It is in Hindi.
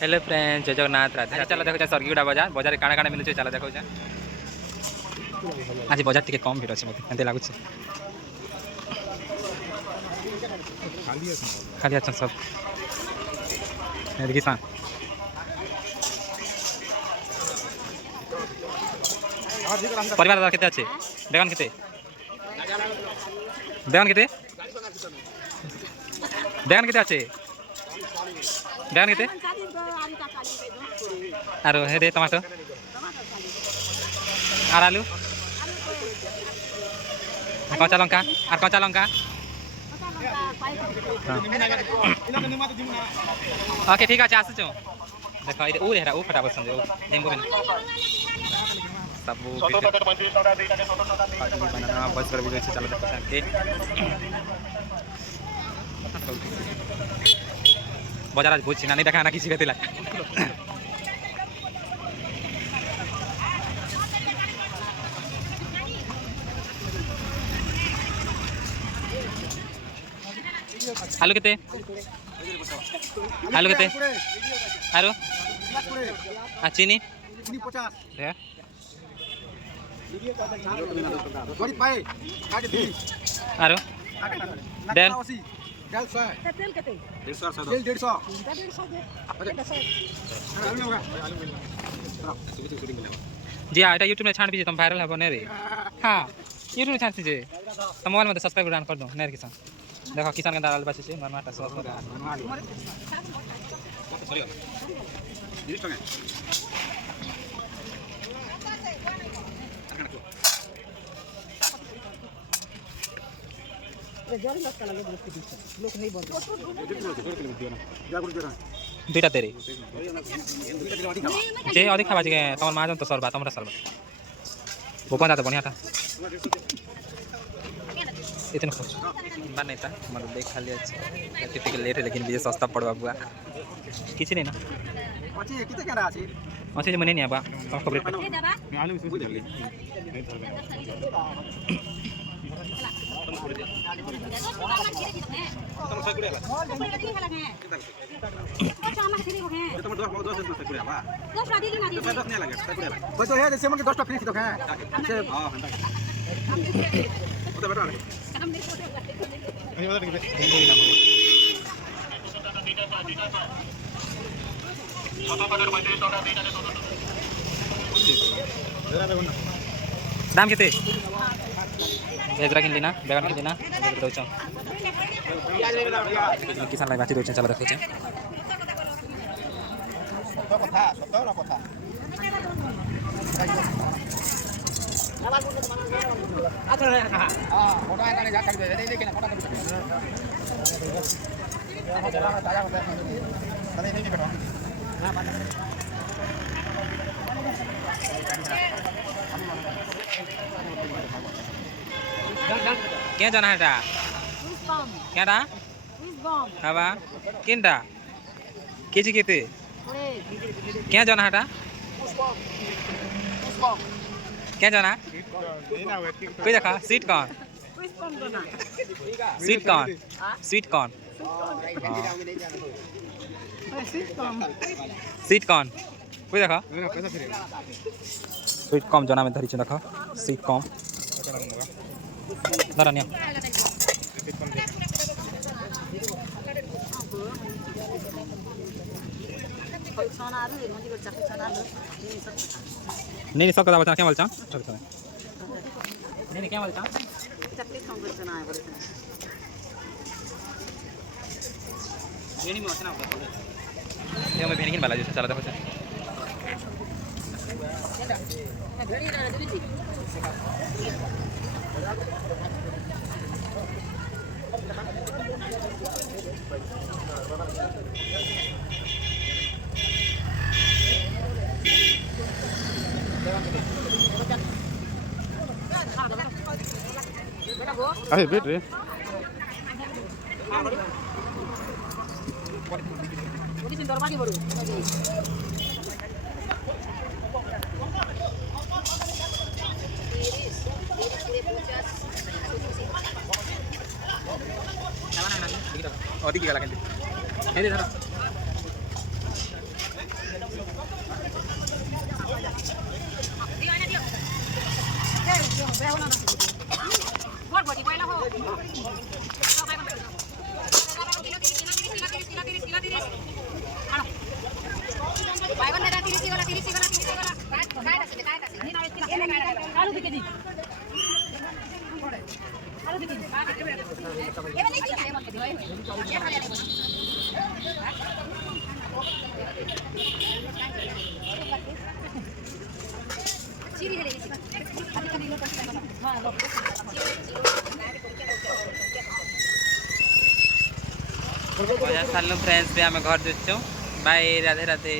हेलो फ्रेंड्स जय जगन्नाथ राधे चलो देखो सरगीगुड़ा बजार बजार काଣା काଣା मिलुचे चलो देखो आज बजार टिके कम भीड़ अच्छे मत एंते लगुच खाली अच्छा सब देखी परिवार दादा केते अच्छे बेगन केते बेगन केते बेगन केते अच्छे बेगन केते आरो हे दे टमाटो आर आलू कच्चा लंका और कच्चा लंका ओके ठीक है आसुचु देख ओ हेरा ओ फटा बसन निम्बू बिन सब बनाना बस कर भी चलो देखो के बाजार आज बुझी ना नहीं देखा ना किसी कहते आलू केते आलू केते आरो आ चीनी 50 है गरीब भाई काट दी आरो डेल डेल 100 तेल केते 150 तेल 150 जी हाँ यूट्यूब में छाड़ दीजिए तुम वायरल है नहीं रे हाँ यूट्यूब में छाड़ दीजिए तुम मोबाइल में तो सब्सक्राइब कर दो नहीं किसान देखो किसान के दाल बचे नरमाटा सब दुईटा तेरे जे अधिक खावा तुम माँ जन तो सरबा तुम सरबा भोपन तो बढ़िया था इतने खुश बार नहीं था मतलब देख खाली अच्छा लेट है लेकिन भी सस्ता पड़वा बुआ किसी नहीं ना अच्छे मैंने नहीं आबा खबर दाम केते भेजरा किन लेना बेगन किन लेना दउछ किसान लाई बाटी दउछ चलो देखो छ कथा सतर कथा हां फोटो आने जा कर दे दे के ना फोटो क्या जाना है टा क्या टा हवा किनटा केजी केते क्या जाना है टा क्या जाना कोई देखा sweet corn sweet corn sweet corn sweet corn कोई देखा स्वीट कॉर्न जाना में धरी छ देखा स्वीट कॉर्न धरनिया नहीं सब कदा बचा क्या बोलचा नहीं क्या बोलचा चकलेट कम कर चना है बोले ये नहीं मसना होता ये मैं भेनिकिन वाला जैसे चला देखो घड़ी ना दीदी अरे बेट रे दरवाजे बड़ो अधिक गला बजार सारू फ्रेंड्स भी आम घर जाऊँ बाय राधे राधे।